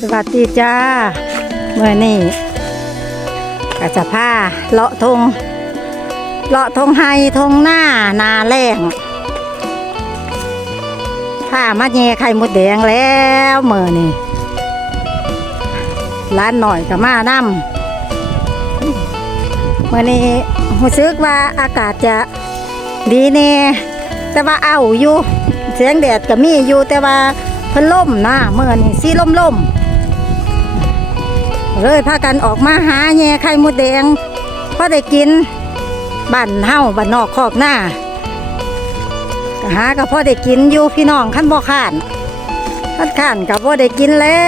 สวัสดีจ้าเมื่อนี่กระจะผ้าเลาะทงเลาะทงไฮทงหน้านาแรงผ้ามัดเยไข่มุดแดงแล้วเมื่อนี่ร้านหน่อยกับมาน้ำเมื่อนี้รู้สึกว่าอากาศจะดีเน่แต่ว่าเอาอยู่เสียงแดดก็มีอยู่แต่ว่าเพิ่นล่มนะเมื่อนี่ซีล่มล่มเลยพากันออกมาหาแง่ไข่มดแดงพอได้กินบั่นเห่าบั่นนอกคอกหน้าหากับพ่อได้กินอยู่พี่น้องขั้นบ่ขานขั้นขานกับพ่อได้กินแล้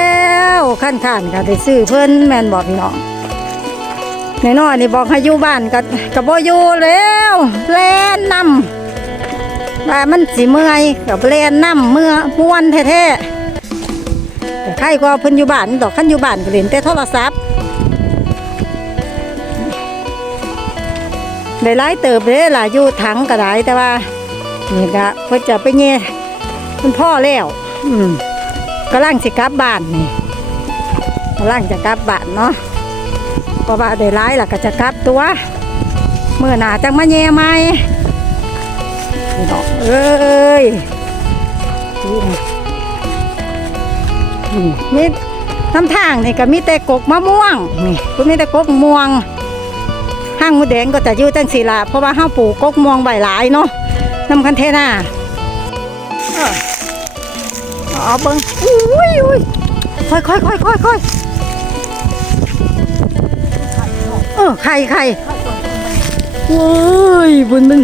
วขั้นขานกับได้ซื้อเพิ่นแมนบอกพี่น้องในนอนี่บอกให้อยู่บ้านกับกับบ่อยู่แล้วแล่นนำว่ามันสีเมื่อยกับเลนน้ำเมื่อม้วนแท้ๆแต่ใครก็เพิ่นอยู่บ้านดอกขั้นอยู่บ้านก็เี่นแต่โทรศัพท์ได้หลายเติบเลยลายอยู่ถังก็ได้แต่ว่านี่ก็เพื่อจะไปเงี้ยคุณพ่อแล้วอืมก็า่างสิกลับบ้านนี่ก็า่างจะกลับบ้านเนาะเพราะว่าได้หลายล่ะก็จะกลับตัวเมื่อหนาจังมา้ย่ไหมเี่นาะเอ้ยดูนี่น้ำทางนี่ก็มีแต่กกมะม่วง นี่ ก็มีแต่กกม่วง ห้างมูแดงก็จะอยู่ตั้งสีลาเพราะว่าห้าปูกกกม่วงใบหลายเนาะน้ำคันเทน่าเอาเบิ้งอุ้ยอุ้ยค่อยค่อยค่อยค่อยค่อยเออไข่ไข่โอ้ยบุญมึง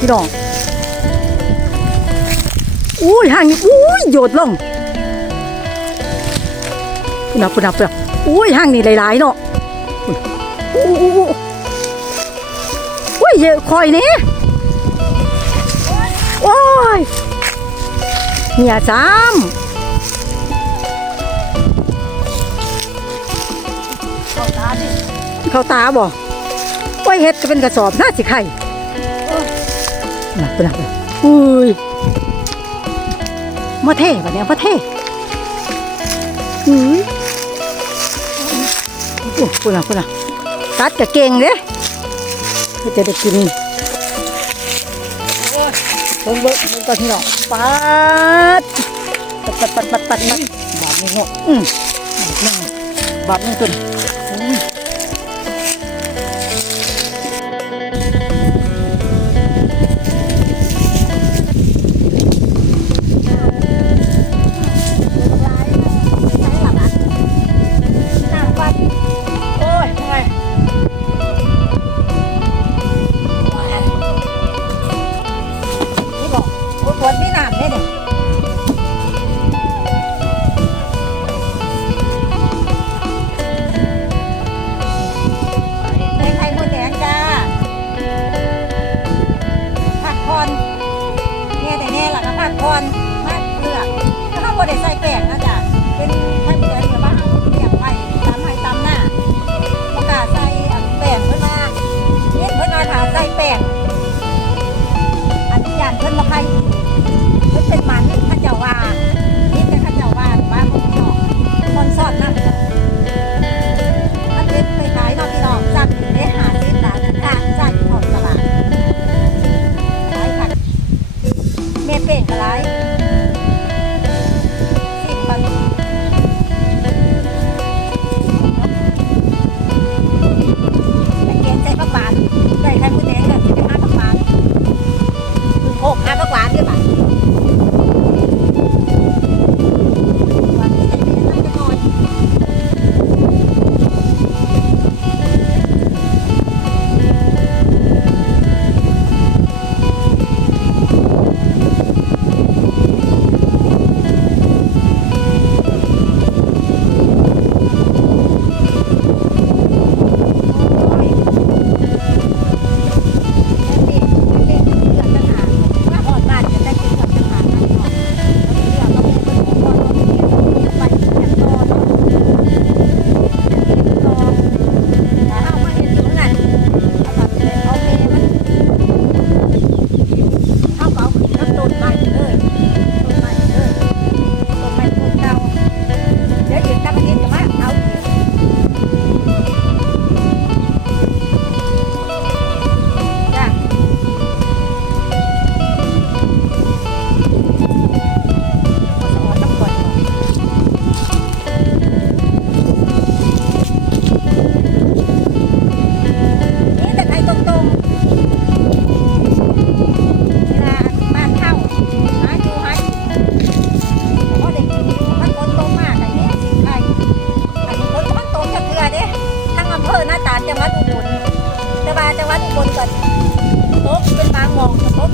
พี่น้องอุ้ยหางนี่อุ้ยโยดลงปุนับปุนับปุนับอุ้ยหางนี่หลาย ๆ เนาะอุ้ยเยอะคอยนี่โอ้ยเหี่ยซ้ำเข้าตาดิเข้าตาบ่กอ้ยเห็ดก็เป็นกระสอบน่าสิไข่หนักหนักเลยอุ้ยมาเท่ปะเนี่ยมาเท่อุ้ยโอ้คุณอ่ะคุณอ่ะตัดกะเก่งเด้ก็จะได้กินต้งเบิ้งตบิ้งอนที่เราปัดปัดปัดปัดปัดปัดบาดมี่เนาอืมบาดมี่บาดนี่ตุน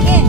Okay.